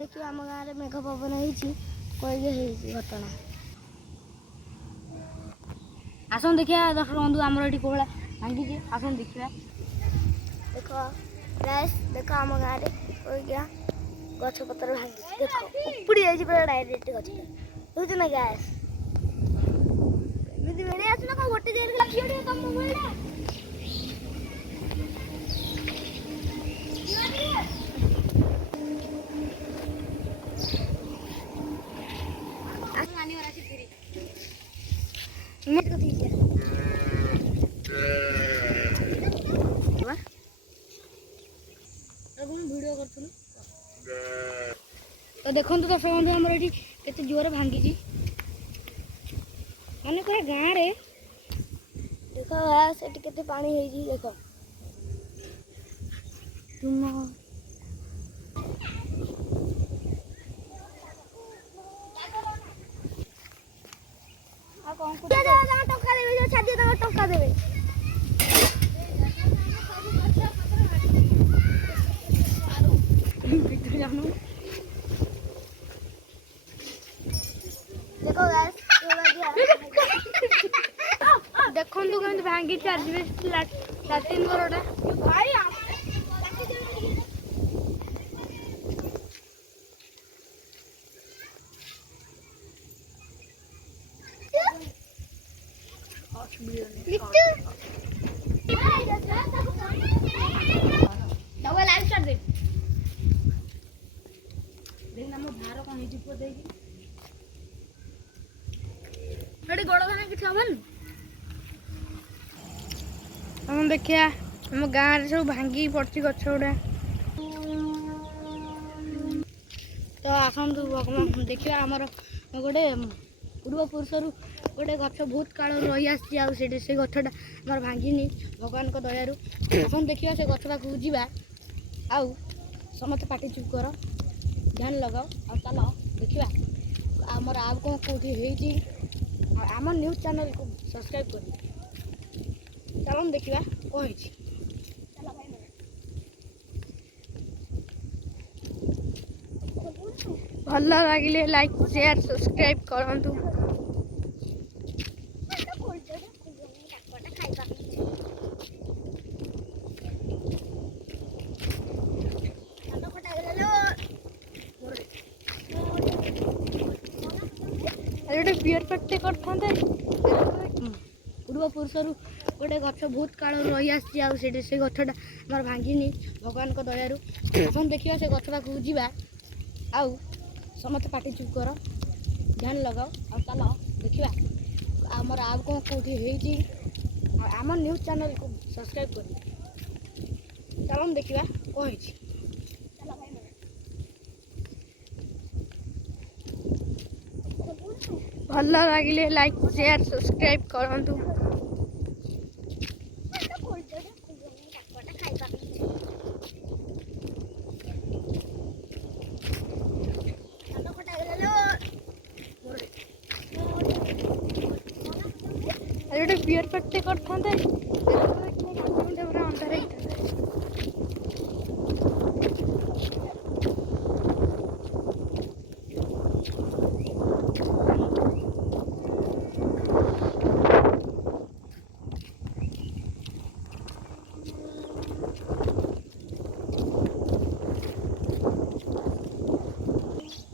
देखिए आम गाँव में मेघ पवन होती घटना आसन देखिए दर्शक बंधु आमर ये कोला भांगी आसन देखा देख देख आम गाँव में गछपतर भांगी देख उपड़ी जाइए पूरा डायरेक्ट गछ बुझे ना गैस मिले आस ना गोटे जगह तुम वीडियो कर तो देखो तो दर्शक बंधु आमर ये केते जोर भांगी माने पूरा गाँव रे देख से केते पानी है देख तुम टंका देवे छाड़ी टंका देवे देखो देखो कमी भांगी लाट्रिन घरटा देखिया आम गाँव सब भांगी पड़ी गछ गुड़ा तो आसतु भगवान देखिए आमर गोटे पूर्व पुरुष गोटे गछ बहुत काल रही आसी से गछटा आम भांगिनी भगवान दयारू आसन देखिए से गछ पाक जा आउ समस्त पाटी चुप कर ध्यान लगाओ आ चल देखा आमर आउ कौन कौटी आम न्यूज चैनल को सब्सक्राइब कर चलो देखा कौन भल लगे लाइक शेयर सब्सक्राइब करूँ गोटे पियर पार्टी करते पूर्व पुरुष गोटे गछ बहुत काल रही आसी से गछटा आम भांगिनी भगवान दयारू आसन देखिए से गछ पाक जा आउ समस्त पाटी चुप कर ध्यान लगाओ आ चल देखा आमर आउ कौन कौटी आम न्यूज चैनल को सब्सक्राइब कर चलो देखा कौन भल लगे लाइक शेयर सब्सक्राइब करूँ गोटे पियर पार्टी करते पूरा अंधार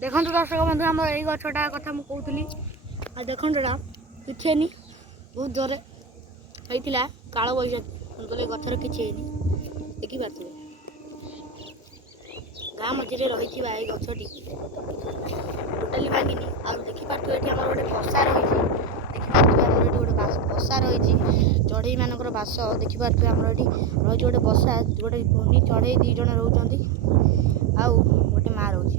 देखो दर्शक बंधु आम यही गछटा कथा मुझे कहती देखो किसी नहीं बहुत जोरे होता काल बैशाखी गचर किसी देखिपे गाँ मझे रही गछटी टोटाली भांगिनी आ देखिपे ये गोटे बसा रही देखिपे गोटे बसा रही चढ़ई मानकर बास देखिपे आम ये रही गोटे बसा गोटे चढ़ई 2 जन रोच गोटे माँ रोच।